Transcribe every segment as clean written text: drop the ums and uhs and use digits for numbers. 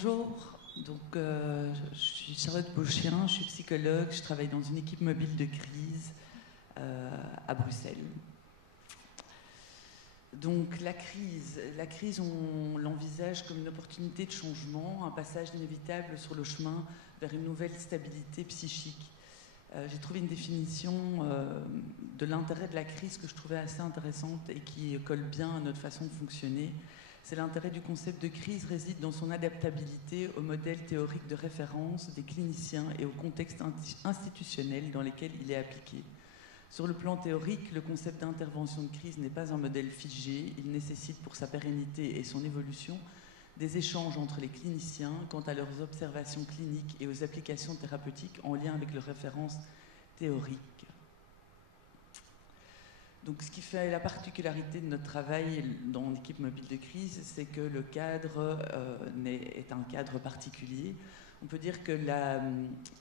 Bonjour, je suis Charlotte Beauchien, je suis psychologue, je travaille dans une équipe mobile de crise à Bruxelles. Donc la crise, on l'envisage comme une opportunité de changement, un passage inévitable sur le chemin vers une nouvelle stabilité psychique. J'ai trouvé une définition de l'intérêt de la crise que je trouvais assez intéressante et qui colle bien à notre façon de fonctionner. C'est l'intérêt du concept de crise réside dans son adaptabilité au modèle théorique de référence des cliniciens et au contexte institutionnel dans lesquels il est appliqué. Sur le plan théorique, le concept d'intervention de crise n'est pas un modèle figé, il nécessite pour sa pérennité et son évolution des échanges entre les cliniciens quant à leurs observations cliniques et aux applications thérapeutiques en lien avec leurs références théoriques. Donc, ce qui fait la particularité de notre travail dans l'équipe mobile de crise, c'est que le cadre est un cadre particulier. On peut dire que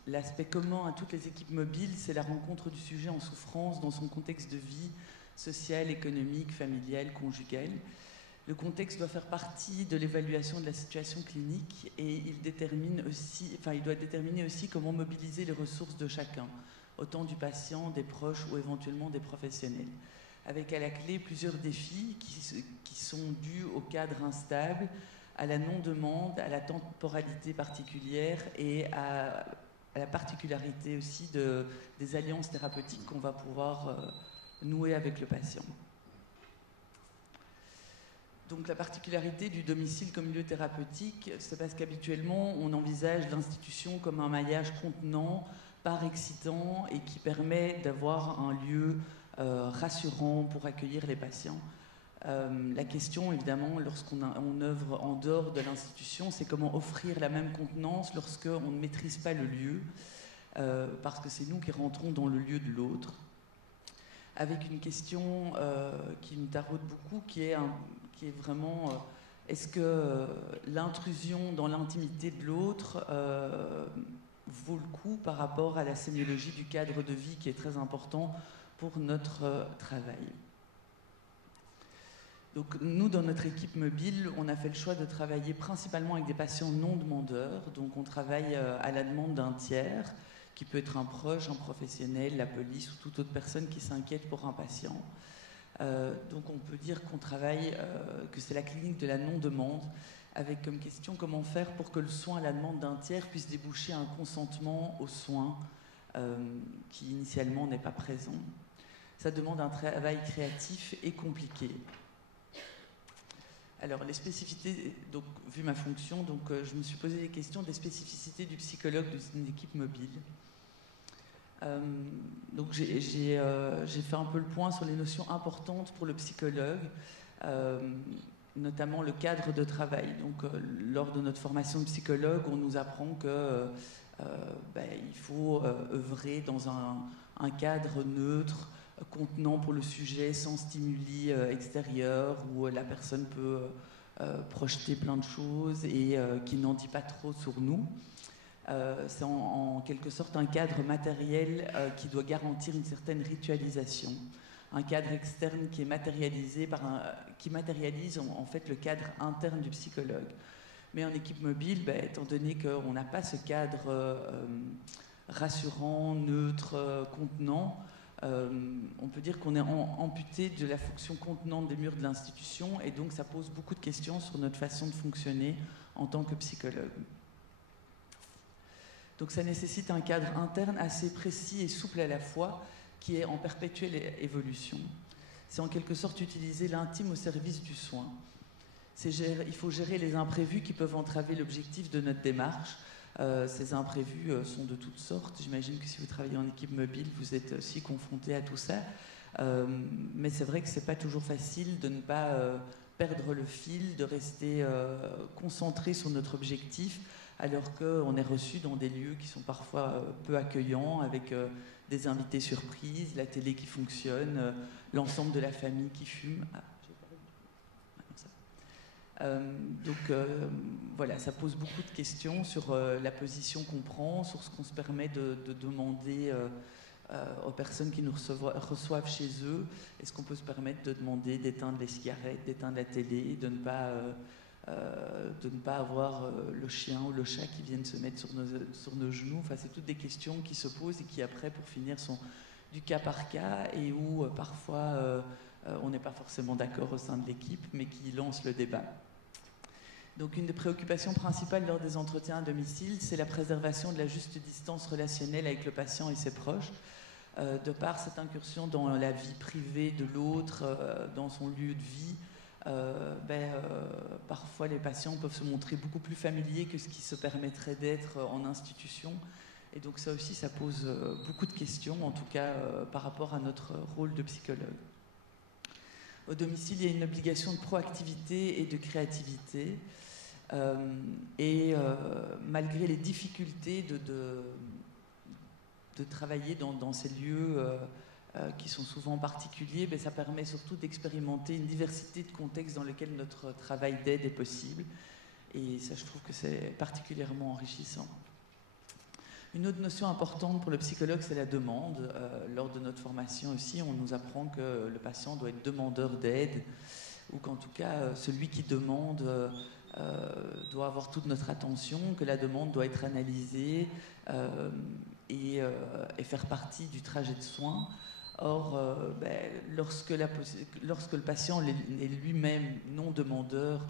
l'aspect commun à toutes les équipes mobiles, c'est la rencontre du sujet en souffrance dans son contexte de vie sociale, économique, familiale, conjugale. Le contexte doit faire partie de l'évaluation de la situation clinique et il doit déterminer aussi comment mobiliser les ressources de chacun, autant du patient, des proches ou éventuellement des professionnels. Avec à la clé plusieurs défis qui sont dus au cadre instable, à la non-demande, à la temporalité particulière et à la particularité aussi des alliances thérapeutiques qu'on va pouvoir nouer avec le patient. Donc la particularité du domicile comme lieu thérapeutique, c'est parce qu'habituellement on envisage l'institution comme un maillage contenant, par excitant et qui permet d'avoir un lieu rassurant pour accueillir les patients. La question, évidemment, lorsqu'on œuvre en dehors de l'institution, c'est comment offrir la même contenance lorsqu'on ne maîtrise pas le lieu, parce que c'est nous qui rentrons dans le lieu de l'autre. Avec une question qui nous taraude beaucoup, qui est vraiment est-ce que l'intrusion dans l'intimité de l'autre vaut le coup par rapport à la sémiologie du cadre de vie qui est très important pour notre travail. Donc nous, dans notre équipe mobile, on a fait le choix de travailler principalement avec des patients non demandeurs. Donc on travaille à la demande d'un tiers, qui peut être un proche, un professionnel, la police ou toute autre personne qui s'inquiète pour un patient. Donc on peut dire qu'on travaille, que c'est la clinique de la non-demande, avec comme question comment faire pour que le soin à la demande d'un tiers puisse déboucher un consentement aux soins qui initialement n'est pas présent. Ça demande un travail créatif et compliqué. Alors les spécificités, donc vu ma fonction, je me suis posé les questions des spécificités du psychologue d'une équipe mobile. Donc j'ai fait un peu le point sur les notions importantes pour le psychologue, notamment le cadre de travail. Donc lors de notre formation de psychologue, on nous apprend que il faut œuvrer dans un cadre neutre, contenant pour le sujet, sans stimuli extérieurs, où la personne peut projeter plein de choses et qui n'en dit pas trop sur nous. C'est en quelque sorte un cadre matériel qui doit garantir une certaine ritualisation. Un cadre externe qui est matérialisé qui matérialise en fait le cadre interne du psychologue. Mais en équipe mobile, étant donné qu'on n'a pas ce cadre rassurant, neutre, contenant, on peut dire qu'on est amputé de la fonction contenante des murs de l'institution et donc ça pose beaucoup de questions sur notre façon de fonctionner en tant que psychologue. Donc ça nécessite un cadre interne assez précis et souple à la fois qui est en perpétuelle évolution. C'est en quelque sorte utiliser l'intime au service du soin. Il faut gérer les imprévus qui peuvent entraver l'objectif de notre démarche. Ces imprévus sont de toutes sortes. J'imagine que si vous travaillez en équipe mobile, vous êtes aussi confronté à tout ça. Mais c'est vrai que ce n'est pas toujours facile de ne pas perdre le fil, de rester concentré sur notre objectif, alors qu'on est reçu dans des lieux qui sont parfois peu accueillants, avec des invités surprises, la télé qui fonctionne, l'ensemble de la famille qui fume. Voilà, ça pose beaucoup de questions sur la position qu'on prend, sur ce qu'on se permet de demander aux personnes qui nous reçoivent chez eux. Est-ce qu'on peut se permettre de demander d'éteindre les cigarettes, d'éteindre la télé, de ne pas de ne pas avoir le chien ou le chat qui viennent se mettre sur nos genoux. Enfin, c'est toutes des questions qui se posent et qui après, pour finir, sont du cas par cas et où parfois on n'est pas forcément d'accord au sein de l'équipe, mais qui lancent le débat. Donc une des préoccupations principales lors des entretiens à domicile, c'est la préservation de la juste distance relationnelle avec le patient et ses proches, de par cette incursion dans la vie privée de l'autre, dans son lieu de vie. Parfois les patients peuvent se montrer beaucoup plus familiers que ce qui se permettrait d'être en institution. Et donc ça aussi, ça pose beaucoup de questions, en tout cas par rapport à notre rôle de psychologue. Au domicile, il y a une obligation de proactivité et de créativité. Malgré les difficultés de travailler dans ces lieux qui sont souvent particuliers, ça permet surtout d'expérimenter une diversité de contextes dans lesquels notre travail d'aide est possible. Et ça, je trouve que c'est particulièrement enrichissant. Une autre notion importante pour le psychologue, c'est la demande. Lors de notre formation aussi, on nous apprend que le patient doit être demandeur d'aide, ou qu'en tout cas, celui qui demande doit avoir toute notre attention, que la demande doit être analysée et faire partie du trajet de soins. Or, lorsque le patient est lui-même non demandeur,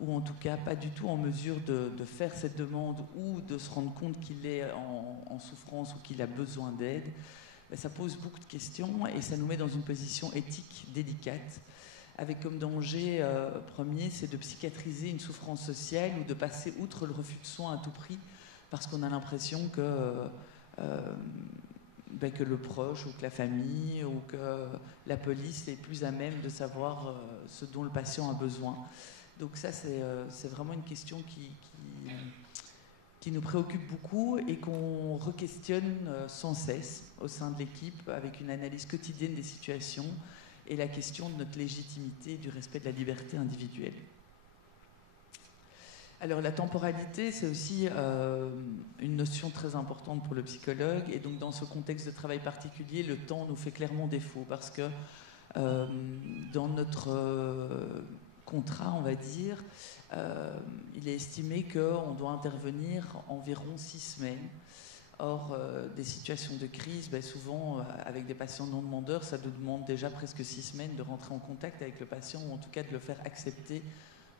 ou en tout cas pas du tout en mesure de faire cette demande ou de se rendre compte qu'il est en souffrance ou qu'il a besoin d'aide, ça pose beaucoup de questions et ça nous met dans une position éthique délicate, avec comme danger premier, c'est de psychiatriser une souffrance sociale ou de passer outre le refus de soins à tout prix, parce qu'on a l'impression que le proche ou que la famille ou que la police est plus à même de savoir ce dont le patient a besoin. Donc ça, c'est vraiment une question qui nous préoccupe beaucoup et qu'on re-questionne sans cesse au sein de l'équipe avec une analyse quotidienne des situations et la question de notre légitimité et du respect de la liberté individuelle. Alors la temporalité, c'est aussi une notion très importante pour le psychologue, et donc dans ce contexte de travail particulier, le temps nous fait clairement défaut, parce que dans notre contrat, on va dire, il est estimé qu'on doit intervenir environ 6 semaines. Or, des situations de crise, souvent avec des patients non demandeurs, ça nous demande déjà presque 6 semaines de rentrer en contact avec le patient, ou en tout cas de le faire accepter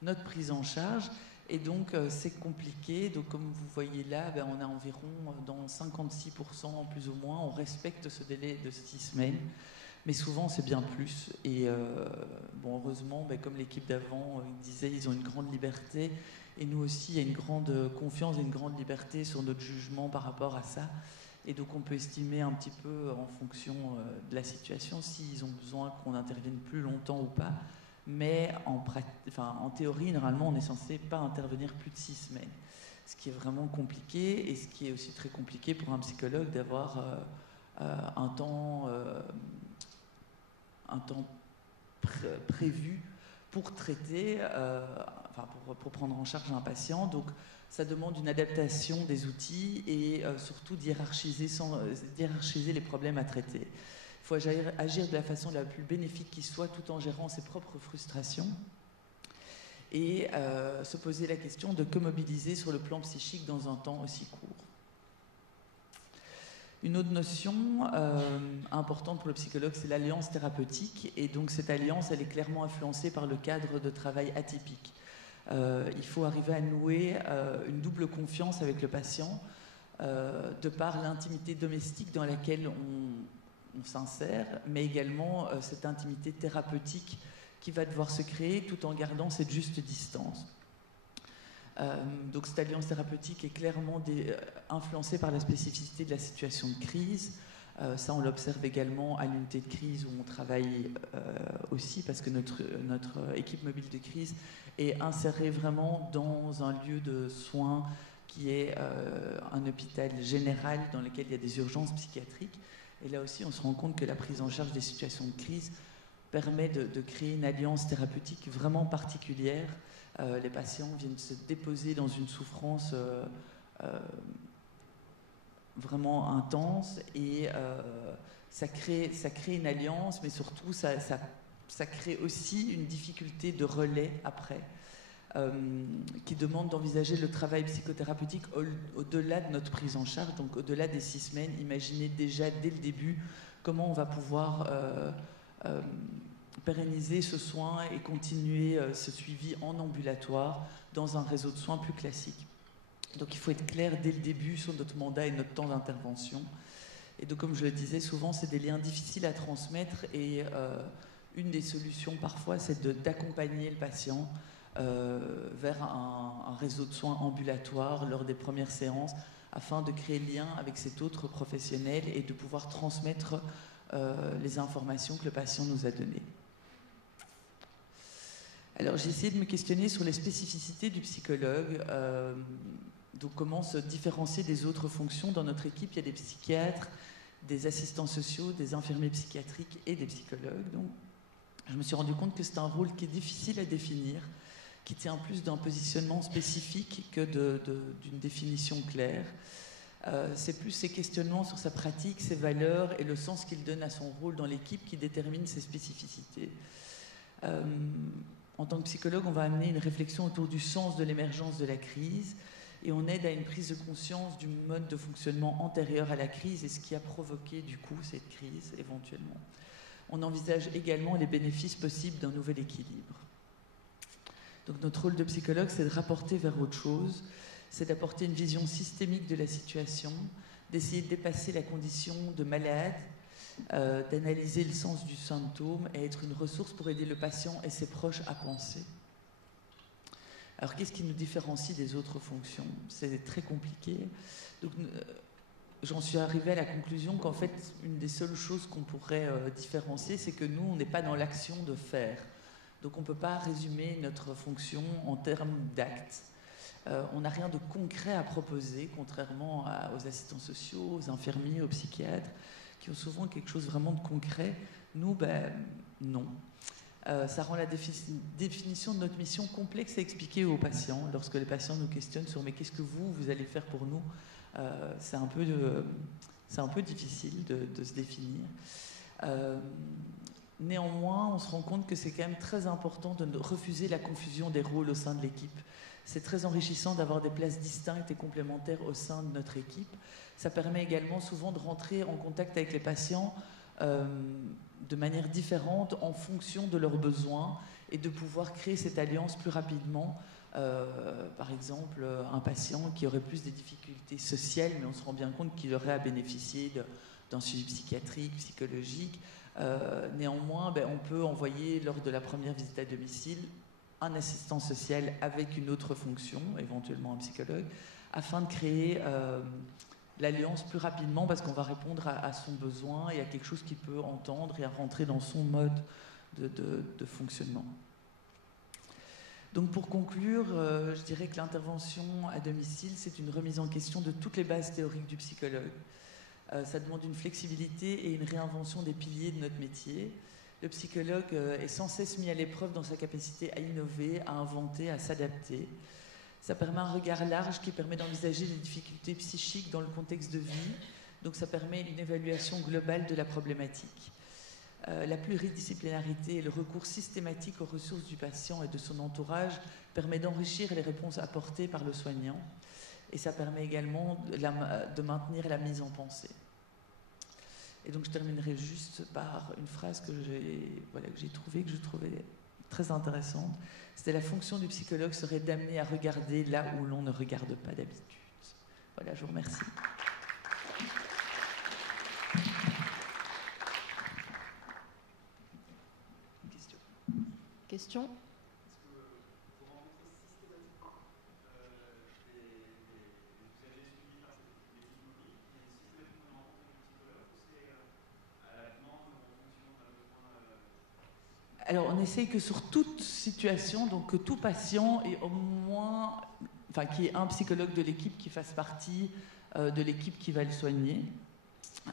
notre prise en charge. Et donc, c'est compliqué. Donc, comme vous voyez là, on a environ, dans 56% plus ou moins, on respecte ce délai de 6 semaines. Mais souvent, c'est bien plus. Et heureusement, comme l'équipe d'avant disait, ils ont une grande liberté. Et nous aussi, il y a une grande confiance et une grande liberté sur notre jugement par rapport à ça. Et donc, on peut estimer un petit peu en fonction de la situation s'ils ont besoin qu'on intervienne plus longtemps ou pas. Mais en théorie, normalement, on n'est censé pas intervenir plus de 6 semaines. Ce qui est vraiment compliqué, et ce qui est aussi très compliqué pour un psychologue d'avoir un temps prévu pour traiter, pour prendre en charge un patient. Donc, ça demande une adaptation des outils et surtout d'hiérarchiser les problèmes à traiter. Il faut agir de la façon la plus bénéfique qui soit, tout en gérant ses propres frustrations, et se poser la question de que mobiliser sur le plan psychique dans un temps aussi court. Une autre notion importante pour le psychologue, c'est l'alliance thérapeutique. Et donc cette alliance, elle est clairement influencée par le cadre de travail atypique. Il faut arriver à nouer une double confiance avec le patient, de par l'intimité domestique dans laquelle on s'insère, mais également cette intimité thérapeutique qui va devoir se créer tout en gardant cette juste distance. Donc cette alliance thérapeutique est clairement influencée par la spécificité de la situation de crise. Ça, on l'observe également à l'unité de crise où on travaille aussi, parce que notre équipe mobile de crise est insérée vraiment dans un lieu de soins qui est un hôpital général dans lequel il y a des urgences psychiatriques. Et là aussi, on se rend compte que la prise en charge des situations de crise permet de créer une alliance thérapeutique vraiment particulière. Les patients viennent se déposer dans une souffrance vraiment intense, et ça crée une alliance, mais surtout ça crée aussi une difficulté de relais après. qui demande d'envisager le travail psychothérapeutique au-delà de notre prise en charge, donc au-delà des 6 semaines. Imaginez déjà dès le début comment on va pouvoir pérenniser ce soin et continuer ce suivi en ambulatoire dans un réseau de soins plus classique. Donc il faut être clair dès le début sur notre mandat et notre temps d'intervention. Et donc comme je le disais, souvent c'est des liens difficiles à transmettre et une des solutions parfois c'est d'accompagner le patient vers un réseau de soins ambulatoire lors des premières séances afin de créer le lien avec cet autre professionnel et de pouvoir transmettre les informations que le patient nous a données. Alors j'ai essayé de me questionner sur les spécificités du psychologue, donc comment se différencier des autres fonctions. Dans notre équipe, il y a des psychiatres, des assistants sociaux, des infirmiers psychiatriques et des psychologues. Donc je me suis rendu compte que c'est un rôle qui est difficile à définir, qui tient plus d'un positionnement spécifique que d'une définition claire. C'est plus ses questionnements sur sa pratique, ses valeurs et le sens qu'il donne à son rôle dans l'équipe qui déterminent ses spécificités. En tant que psychologue, on va amener une réflexion autour du sens de l'émergence de la crise et on aide à une prise de conscience du mode de fonctionnement antérieur à la crise et ce qui a provoqué du coup cette crise éventuellement. On envisage également les bénéfices possibles d'un nouvel équilibre. Donc notre rôle de psychologue, c'est de rapporter vers autre chose, c'est d'apporter une vision systémique de la situation, d'essayer de dépasser la condition de malade, d'analyser le sens du symptôme et être une ressource pour aider le patient et ses proches à penser. Alors qu'est-ce qui nous différencie des autres fonctions? C'est très compliqué. Donc, j'en suis arrivée à la conclusion qu'en fait, une des seules choses qu'on pourrait différencier, c'est que nous, on n'est pas dans l'action de faire. Donc on ne peut pas résumer notre fonction en termes d'actes. On n'a rien de concret à proposer, contrairement aux assistants sociaux, aux infirmiers, aux psychiatres, qui ont souvent quelque chose vraiment de concret. Nous, non. Ça rend la définition de notre mission complexe à expliquer aux patients. Lorsque les patients nous questionnent sur « mais qu'est-ce que vous allez faire pour nous ?» c'est un peu difficile de se définir. Néanmoins, on se rend compte que c'est quand même très important de refuser la confusion des rôles au sein de l'équipe. C'est très enrichissant d'avoir des places distinctes et complémentaires au sein de notre équipe. Ça permet également souvent de rentrer en contact avec les patients de manière différente en fonction de leurs besoins et de pouvoir créer cette alliance plus rapidement. Par exemple, un patient qui aurait plus des difficultés sociales, mais on se rend bien compte qu'il aurait à bénéficier d'un suivi psychiatrique, psychologique. Néanmoins, on peut envoyer lors de la première visite à domicile un assistant social avec une autre fonction, éventuellement un psychologue, afin de créer l'alliance plus rapidement parce qu'on va répondre à son besoin et à quelque chose qu'il peut entendre et à rentrer dans son mode de fonctionnement. Donc pour conclure, je dirais que l'intervention à domicile, c'est une remise en question de toutes les bases théoriques du psychologue. Ça demande une flexibilité et une réinvention des piliers de notre métier. Le psychologue est sans cesse mis à l'épreuve dans sa capacité à innover, à inventer, à s'adapter. Ça permet un regard large qui permet d'envisager les difficultés psychiques dans le contexte de vie. Donc ça permet une évaluation globale de la problématique. La pluridisciplinarité et le recours systématique aux ressources du patient et de son entourage permet d'enrichir les réponses apportées par le soignant. Et ça permet également de maintenir la mise en pensée. Et donc je terminerai juste par une phrase que j'ai trouvée, que je trouvais très intéressante. C'était la fonction du psychologue serait d'amener à regarder là où l'on ne regarde pas d'habitude. Voilà, je vous remercie. Question ? Alors, on essaye que sur toute situation, donc que tout patient ait au moins, qu'il y ait un psychologue de l'équipe qui fasse partie de l'équipe qui va le soigner.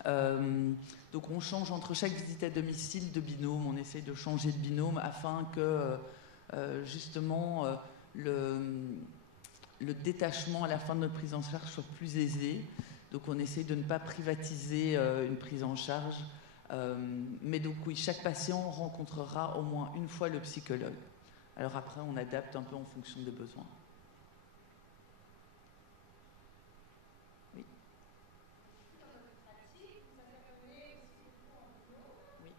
Donc, on change entre chaque visite à domicile de binôme. On essaye de changer de binôme afin que justement le détachement à la fin de notre prise en charge soit plus aisé. Donc, on essaye de ne pas privatiser une prise en charge. Mais donc oui, chaque patient rencontrera au moins une fois le psychologue. Alors après, on adapte un peu en fonction des besoins. Oui. Oui.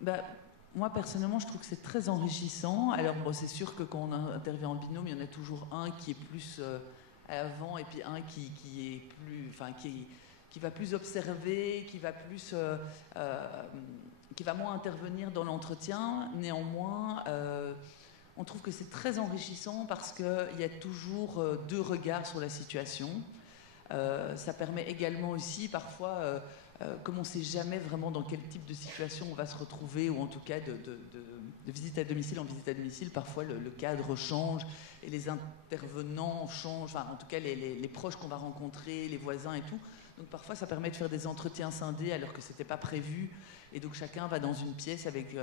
Bah, moi, personnellement, je trouve que c'est très enrichissant. Alors, bon, c'est sûr que quand on intervient en binôme, il y en a toujours un qui est plus à l'avant et puis un qui est plus, enfin, qui va plus observer, qui va moins intervenir dans l'entretien. Néanmoins, on trouve que c'est très enrichissant parce qu'il y a toujours deux regards sur la situation. Ça permet également aussi parfois, comme on ne sait jamais vraiment dans quel type de situation on va se retrouver, ou en tout cas de visite à domicile en visite à domicile, parfois le cadre change et les intervenants changent, enfin en tout cas les proches qu'on va rencontrer, les voisins et tout. Donc parfois ça permet de faire des entretiens scindés alors que ce n'était pas prévu. Et donc chacun va dans une pièce avec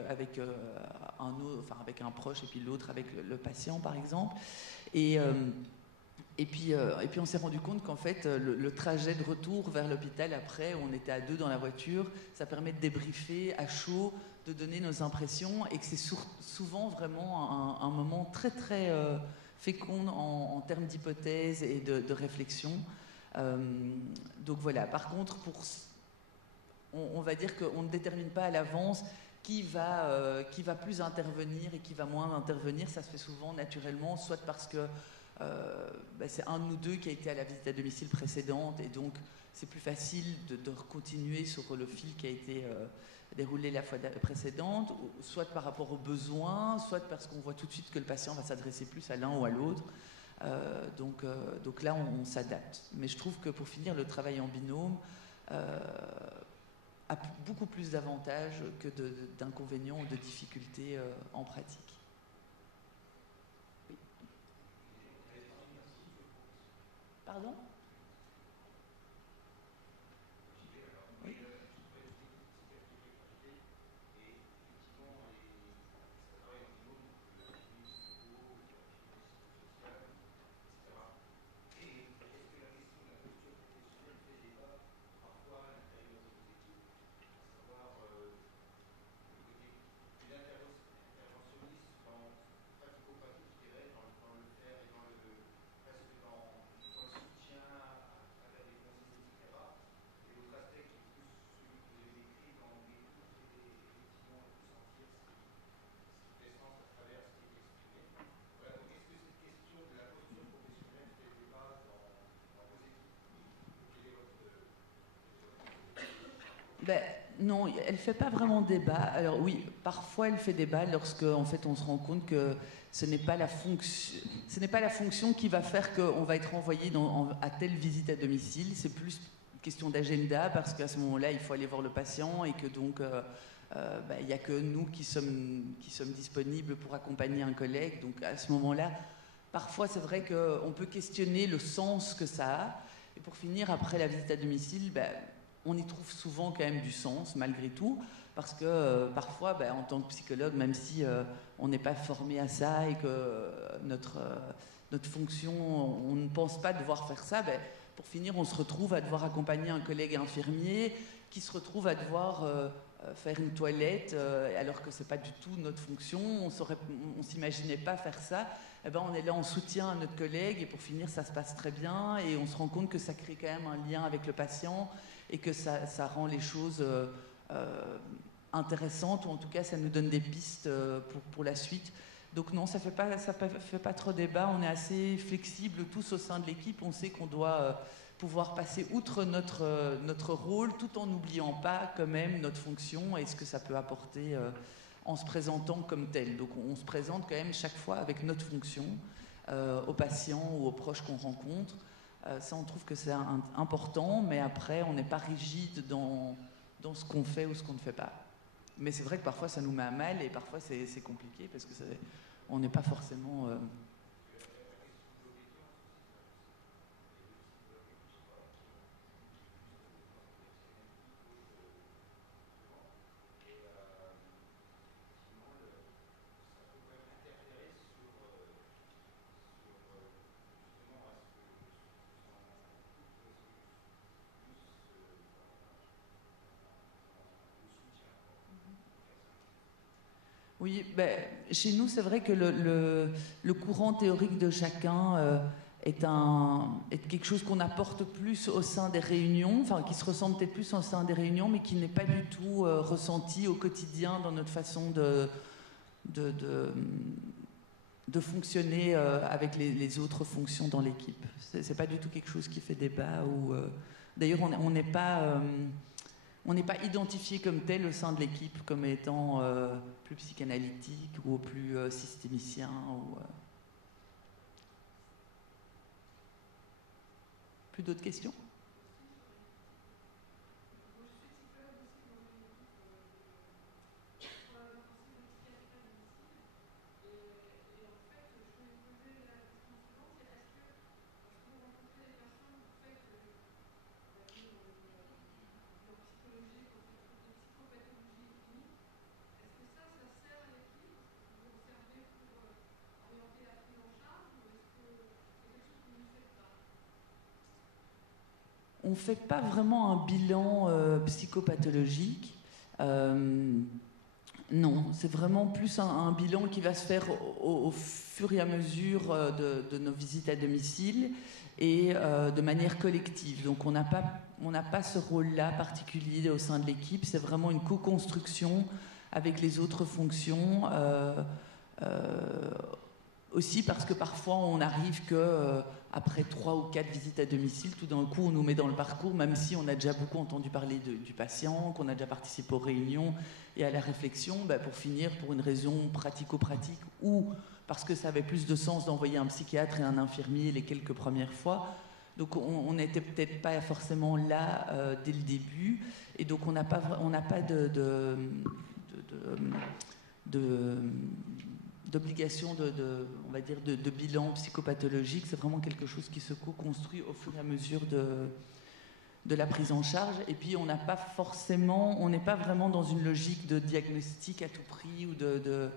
un proche et puis l'autre avec le patient par exemple. Et puis on s'est rendu compte qu'en fait, le trajet de retour vers l'hôpital, après, on était à 2 dans la voiture, ça permet de débriefer à chaud, de donner nos impressions, et que c'est souvent vraiment un moment très très fécond en termes d'hypothèses et de réflexion. Donc voilà, par contre, on va dire qu'on ne détermine pas à l'avance qui va plus intervenir et qui va moins intervenir. Ça se fait souvent naturellement, soit parce que c'est un de nous deux qui a été à la visite à domicile précédente et donc c'est plus facile de continuer sur le fil qui a été déroulé la fois précédente, soit par rapport aux besoins, soit parce qu'on voit tout de suite que le patient va s'adresser plus à l'un ou à l'autre. Donc là, on s'adapte. Mais je trouve que pour finir, le travail en binôme a beaucoup plus d'avantages que d'inconvénients ou de difficultés en pratique. Oui. Pardon ? Oui. Ben, non, elle ne fait pas vraiment débat. Alors oui, parfois elle fait débat lorsque en fait, on se rend compte que ce n'est pas la fonction qui va faire qu'on va être envoyé à telle visite à domicile. C'est plus une question d'agenda parce qu'à ce moment-là, il faut aller voir le patient et que donc il n'y a que nous qui sommes disponibles pour accompagner un collègue. Donc à ce moment-là, parfois c'est vrai qu'on peut questionner le sens que ça a. Et pour finir, après la visite à domicile, on y trouve souvent quand même du sens, malgré tout, parce que parfois, en tant que psychologue, même si on n'est pas formé à ça et que notre fonction, on ne pense pas devoir faire ça, pour finir, on se retrouve à devoir accompagner un collègue infirmier qui se retrouve à devoir faire une toilette, alors que ce n'est pas du tout notre fonction, on ne s'imaginait pas faire ça. On est là en soutien à notre collègue et pour finir, ça se passe très bien et on se rend compte que ça crée quand même un lien avec le patient et que ça rend les choses intéressantes, ou en tout cas ça nous donne des pistes pour la suite. Donc non, ça fait pas trop débat, on est assez flexible tous au sein de l'équipe, on sait qu'on doit pouvoir passer outre notre rôle tout en n'oubliant pas quand même notre fonction et ce que ça peut apporter en se présentant comme tel. Donc on se présente quand même chaque fois avec notre fonction aux patients ou aux proches qu'on rencontre. Ça, on trouve que c'est important, mais après, on n'est pas rigide dans ce qu'on fait ou ce qu'on ne fait pas. Mais c'est vrai que parfois, ça nous met à mal et parfois, c'est compliqué parce que on n'est pas forcément... Oui, ben, chez nous, c'est vrai que le courant théorique de chacun est quelque chose qu'on apporte plus au sein des réunions, enfin qui se ressent peut-être plus au sein des réunions, mais qui n'est pas du tout ressenti au quotidien dans notre façon de, de fonctionner avec les autres fonctions dans l'équipe. C'est pas du tout quelque chose qui fait débat. D'ailleurs, on n'est pas identifié comme tel au sein de l'équipe, comme étant plus psychanalytique ou plus systémicien. Plus d'autres questions ? On ne fait pas vraiment un bilan psychopathologique. Non, c'est vraiment plus un bilan qui va se faire au fur et à mesure de nos visites à domicile et de manière collective. Donc on n'a pas ce rôle-là particulier au sein de l'équipe, c'est vraiment une co-construction avec les autres fonctions. Aussi parce que parfois on arrive que après 3 ou 4 visites à domicile, tout d'un coup on nous met dans le parcours, même si on a déjà beaucoup entendu parler du patient, qu'on a déjà participé aux réunions et à la réflexion, pour finir pour une raison pratico-pratique ou parce que ça avait plus de sens d'envoyer un psychiatre et un infirmier les quelques premières fois. Donc on n'était peut-être pas forcément là dès le début, et donc on n'a pas d'obligation on va dire de bilan psychopathologique. C'est vraiment quelque chose qui se co-construit au fur et à mesure de la prise en charge. Et puis on n'est pas vraiment dans une logique de diagnostic à tout prix ou donc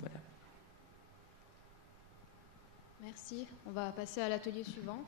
voilà. Merci. On va passer à l'atelier suivant.